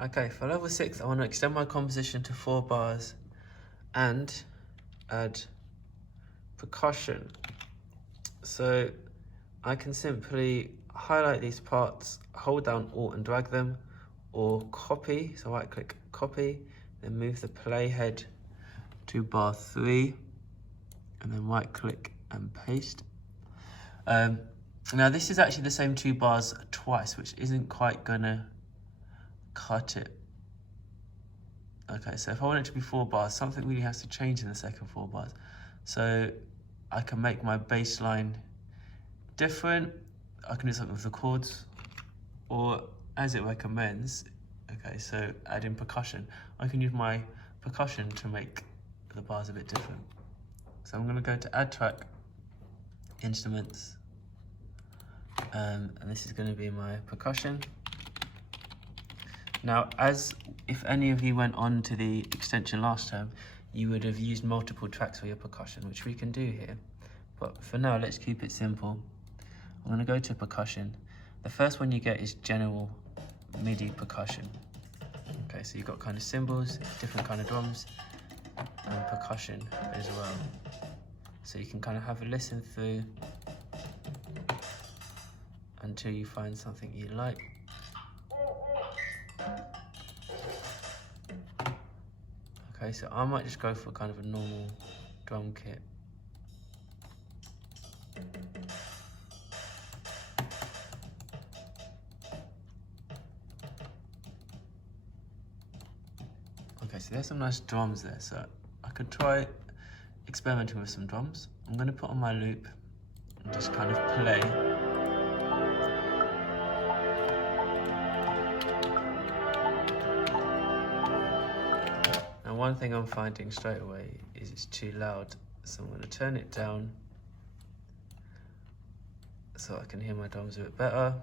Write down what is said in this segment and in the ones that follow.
Okay, for level 6, I want to extend my composition to 4 bars and add percussion. So I can simply highlight these parts, hold down Alt and drag them, or copy, so right click copy, then move the playhead to bar 3, and then right click and paste. Now this is actually the same 2 bars twice, which isn't quite gonna cut it. Okay, so if I want it to be 4 bars, something really has to change in the second 4 bars. So I can make my bass line different. I can do something with the chords, or as it recommends, okay, so add in percussion. I can use my percussion to make the bars a bit different. So I'm gonna go to add track, instruments, and this is gonna be my percussion. Now, as if any of you went on to the extension last term, you would have used multiple tracks for your percussion, which we can do here. But for now, let's keep it simple. I'm gonna go to percussion. The first one you get is general MIDI percussion. Okay, so you've got kind of cymbals, different kind of drums, and percussion as well. So you can kind of have a listen through until you find something you like. Okay, so I might just go for kind of a normal drum kit. Okay, so there's some nice drums there, so I could try experimenting with some drums. I'm going to put on my loop and just kind of play. Now one thing I'm finding straight away is it's too loud, so I'm going to turn it down so I can hear my drums a bit better.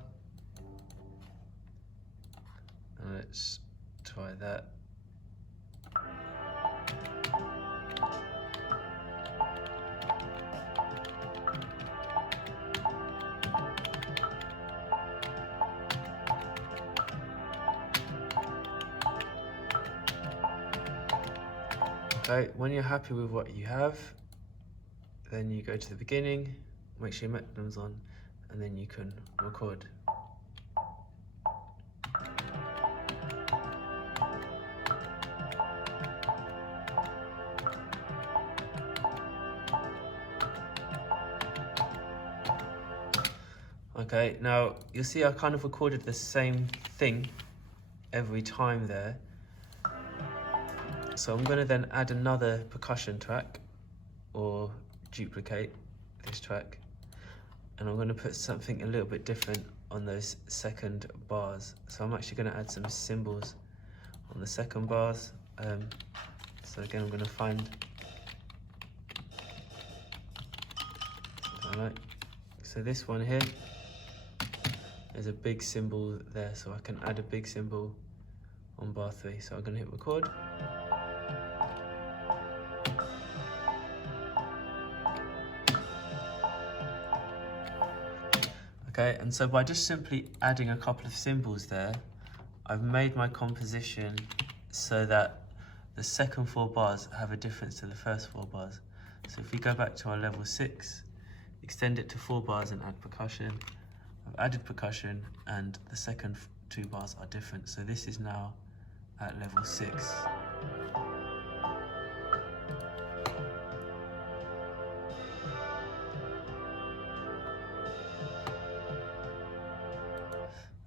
And let's try that. Okay, when you're happy with what you have, then you go to the beginning, make sure your metronome on, and then you can record. Okay, now you'll see I kind of recorded the same thing every time there. So I'm going to then add another percussion track, or duplicate this track, and I'm going to put something a little bit different on those second bars. So I'm actually going to add some cymbals on the second bars. So again, I'm going to find something I like. So this one here, there's a big cymbal there, so I can add a big cymbal on bar 3. So I'm going to hit record. Okay, and so by just simply adding a couple of cymbals there, I've made my composition so that the second 4 bars have a difference to the first 4 bars. So if we go back to our level 6, extend it to 4 bars and add percussion, I've added percussion and the second 2 bars are different. So this is now at level 6.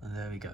And there we go.